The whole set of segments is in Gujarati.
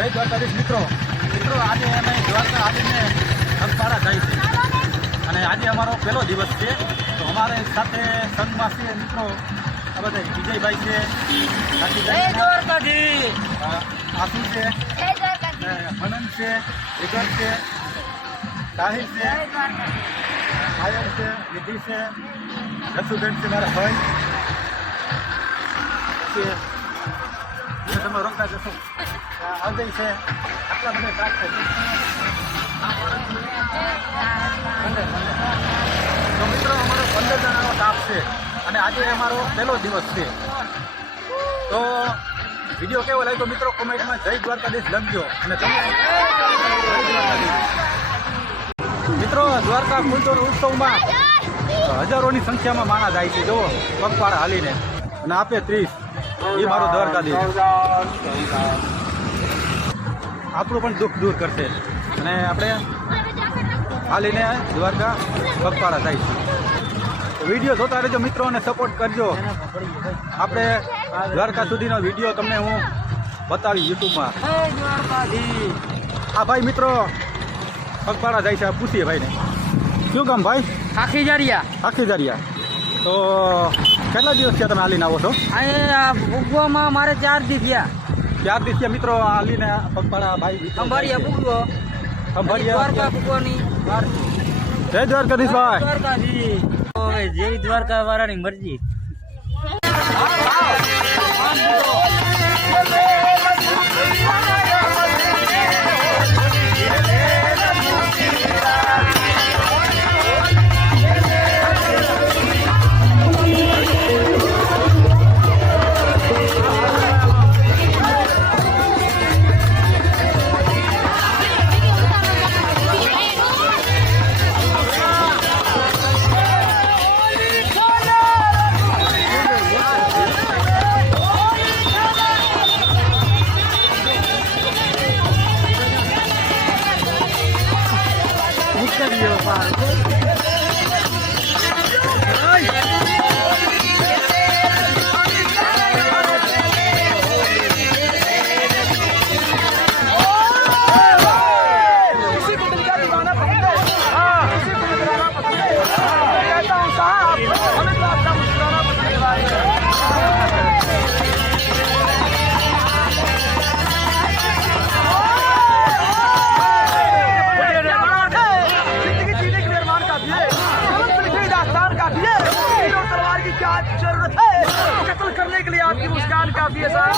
જય દ્વારકાધીશ મિત્રો આજે અમે દ્વારકા આવીને પગપાળા જાય છે અને આજે અમારો પહેલો દિવસ છે. તો અમારે સાથે સંઘમાં છે મિત્રો આ બધા વિજયભાઈ છે, આસુ છે, હનન છે, વિગત છે, સાહિલ છે, આયર છે, નિધિ છે, રસુબેન છે, મારા ભાઈ છે. તમે રોકતા જશો અજય છે, આટલા બધા સાથ છે. તો મિત્રો અમારો 15 જણાનો સ્ટાફ છે અને આજે અમારો પહેલો દિવસ છે. તો વિડીયો કેવો લાગ્યો મિત્રો કોમેન્ટમાં જય દ્વારકાધીશ લખજો. અને મિત્રો દ્વારકા ફૂલતોડ ઉત્સવમાં હજારોની સંખ્યામાં માણસ જાય છે. જુઓ પગપાળા હાલીને અને આપે 30 એ મારો દ્વારકાધીશ આપણું પણ દુઃખ દૂર કરશે અને આપણે હાલીને દ્વારકા પગપાળા થાય છે. વિડીયો જોતા રહેજો મિત્રો અને સપોર્ટ કરજો. આપણે દ્વારકા સુધીનો વિડીયો તમને હું બતાવી યુટ્યુબમાં. હા ભાઈ મિત્રો પગપાળા જાય છે. પૂછીએ ભાઈને શું કામ ભાઈ? આખી જારિયા. તો કેટલા દિવસ થયા તમે હાલીને આવો છો? ભૂગવામાં મારે 4 દિવસ થયા. 4 દિવસ થયા મિત્રો હાલીને પગપાળા ભાઈ અંબારિયા ભૂગવો દ્વારકા ભૂગવાની. જય દ્વારકાધીશ ભાઈ. જય દ્વારકા વાળાની મરજી. क्या जरूरत है कत्ल करने के लिए आपकी मुस्कान काफी है साहब.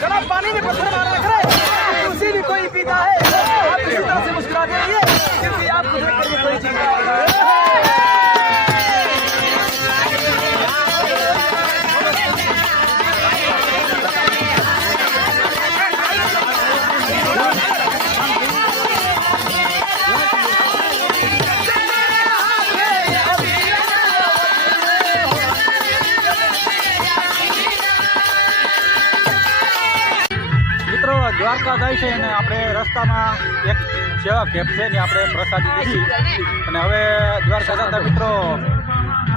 जनाब पानी में पत्थर मार रख रहे उसी भी कोई पीता है. आप इसी तरह से मुस्कुराते रहिए क्योंकि आप कुदरत के लिए कोई चीज દ્વારકા જાય છે અને આપણે રસ્તામાં એક સેવા કેમ્પ છે ને આપણે પ્રસાદી લીધી અને હવે દ્વારકા જતા મિત્રો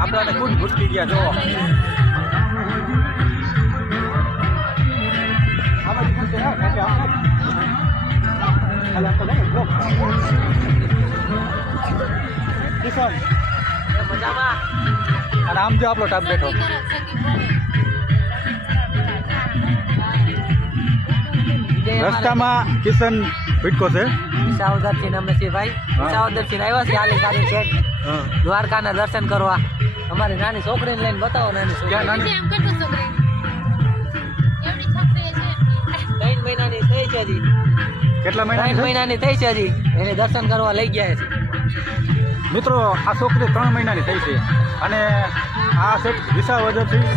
આપણાને ખુદ ભૂટકી ગયા. જો કિશન અને આમ જો આપણો ટાપ બેઠો. રસ્તામાં કિશન ભીટકો છે. વિસાવદરથી નમસ્તેભાઈ. વિસાવદરથી આવ્યા છે હાલે ગાડી છે દ્વારકાના દર્શન કરવા. અમારી નાની છોકરીને લઈને બતાવો. નાની છોકરી 3 મહિનાની થઈ છે હજી. કેટલા મહિના? 3 મહિનાની થઈ છે હજી. એને દર્શન કરવા લઈ ગયા છે મિત્રો. આ છોકરી 3 મહિનાની થઈ છે અને આ સેટ વિસાવદરથી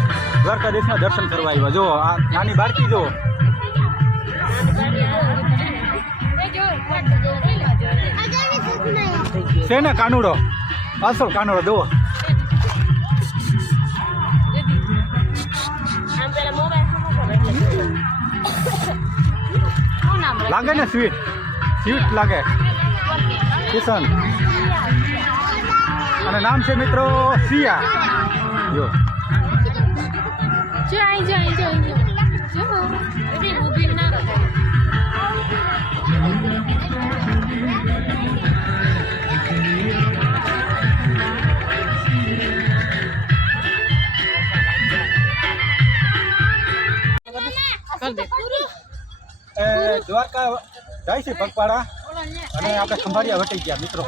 દ્વારકાધીશના દર્શન કરવા આવ્યા. જો આ નાની બાળકી જો છે ને કાનુડો, અસલ કાનુડો જુઓ. લાગે ને સ્વીટ. સ્વીટ લાગે કિશન અને નામ છે મિત્રો સિયા જો દ્વારકા જાય છે પગપાળા અને આપણે ખંભાળિયા વટી ગયા મિત્રો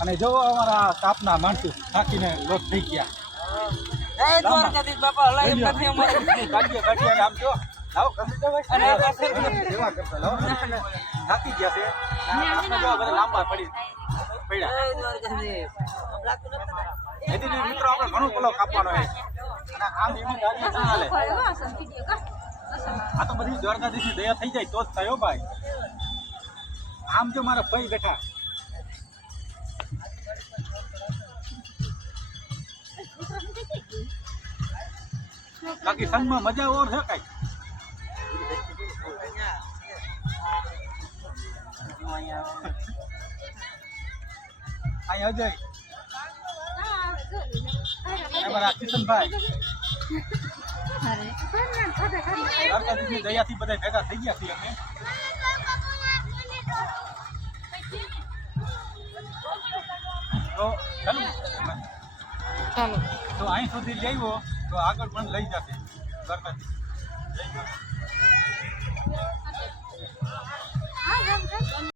અને જો અમારા તાપના માણસો થાકીને લોટ થઈ ગયા આમ જો થાકી ગયા છે લાંબા પડ્યા મિત્રો આપણે ઘણું પલાવ કાપવાનો છે અને આમ એની ગાડી ના હાલે આ તો બધી દ્વારકાધીશની દયા થઈ જાય તો જ થયો ભાઈ આમ જો મારા ભાઈ બેઠા બાકી સંગમાં મજા ઓર છે કઈ અહીંયા અજય અમારા કિશનભાઈ દ્વારકાધીશની દયાથી બધા ભેગા થઈ ગયા છીએ અમે તો ચાલો તો અહીં સુધી લઈ આવ્યો તો આગળ પણ લઈ જશે દ્વારકાધીશ જય દ્વારકા